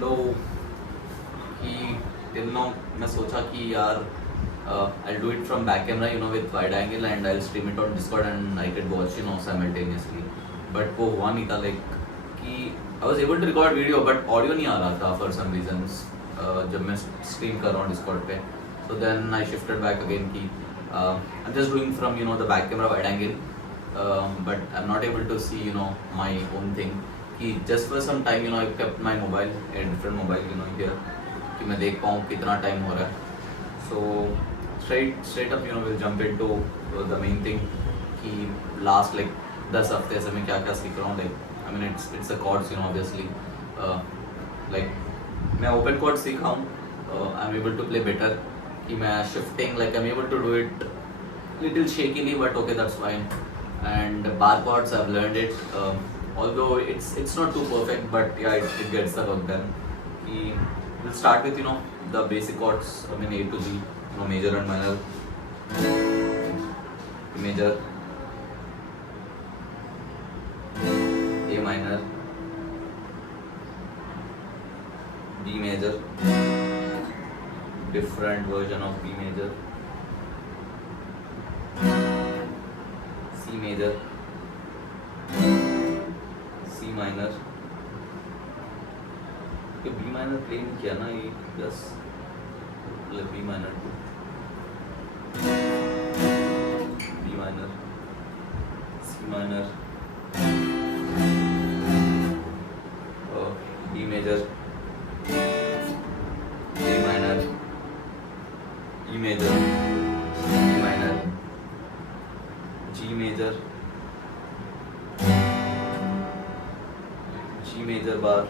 लो कि till now मैं सोचा कि यार I'll do it from back camera, with wide angle, and I'll stream it on Discord and I could watch, simultaneously. But वो हुआ नहीं था, like कि I was able to record video but audio नहीं आ रहा था for some reasons जब मैं stream कर रहा हूँ Discord पे. So then I shifted back again कि I'm just doing from the back camera wide angle, but I'm not able to see my own thing. कि just for some time I kept my mobile, a different mobile here, कि मैं देख पाऊँ कितना time हो रहा है. So straight up we'll jump into the main thing कि last like 10 हफ्ते से मैं क्या क्या सीख रहा हूँ. Like I mean it's a chords obviously, like मैं open chords सीखा हूँ. I'm able to play better कि मैं shifting, like I'm able to do it little shakily, but okay, that's fine. And bar chords I've learned it, although it's not too perfect, but yeah, it gets the work done. We'll start with the basic chords. I mean A to G, major and minor. Major, A minor, B major, different version of B major, C major, C minor. ये B minor play नहीं किया ना, ये plus मतलब B minor two, B minor, C minor, B major, A minor, E major, E minor, G major, G major bar,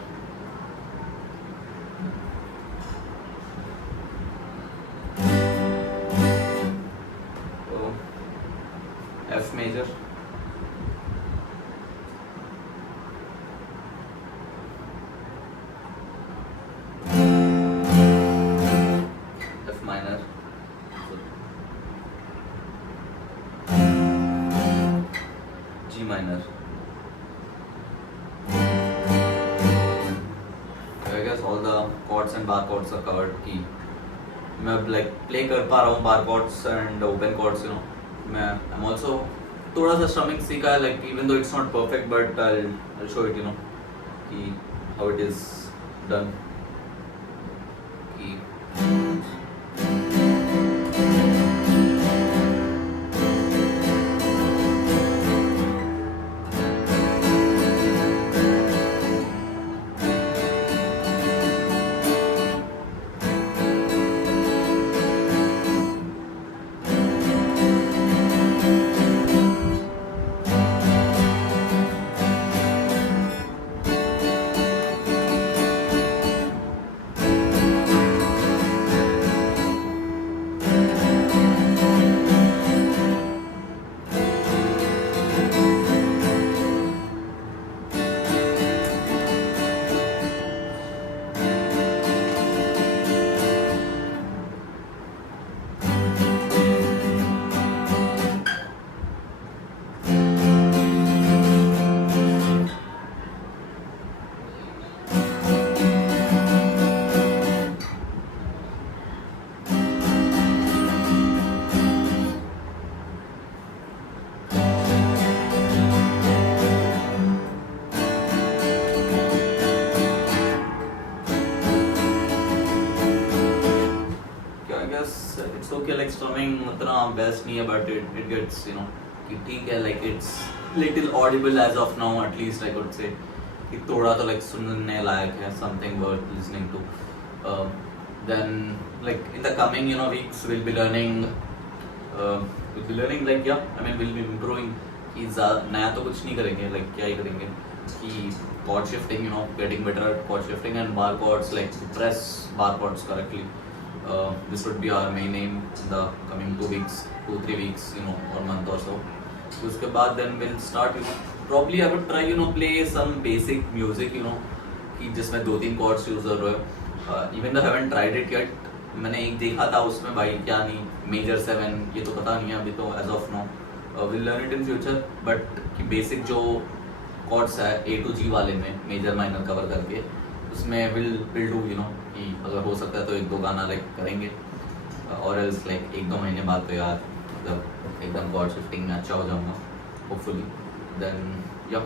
F major, F minor, G minor. I guess all the chords and bar chords are covered कि मैं like play कर पा रहा हूँ bar chords and open chords. मैं I'm also थोड़ा सा strumming सीखा है, like even though it's not perfect, but I'll show it कि how it is done. कि it's okay, like strumming उतना best नहीं है, but it gets कि ठीक है, like it's little audible as of now, at least I could say कि थोड़ा तो like सुनने लायक है, something worth listening to. Then like in the coming weeks we'll be learning like yeah, I mean we'll be improving कि नया तो कुछ नहीं करेंगे, like क्या ही करेंगे कि chord shifting, getting better at chord shifting and bar chords, like to press bar chords correctly. This would be our main aim in the coming 2-3 weeks, or month or so. So उसके बाद then we'll start, probably I would try play some basic music, कि जिसमें 2-3 chords use कर रहे हो. Even though I haven't tried it yet, मैंने एक देखा था उसमें, भाई क्या नहीं, मेजर 7 ये तो पता नहीं है अभी तो as of now. We'll learn it in future, but कि basic जो chords है A to G वाले में मेजर माइनर कवर करके, उसमें विल डू यू नो कि अगर हो सकता है तो 1-2 गाना लाइक करेंगे, और एल्स लाइक 1-2 महीने बाद तो यार मतलब एकदम गॉड शिफ्टिंग में अच्छा हो जाऊंगा होपफुली, देन या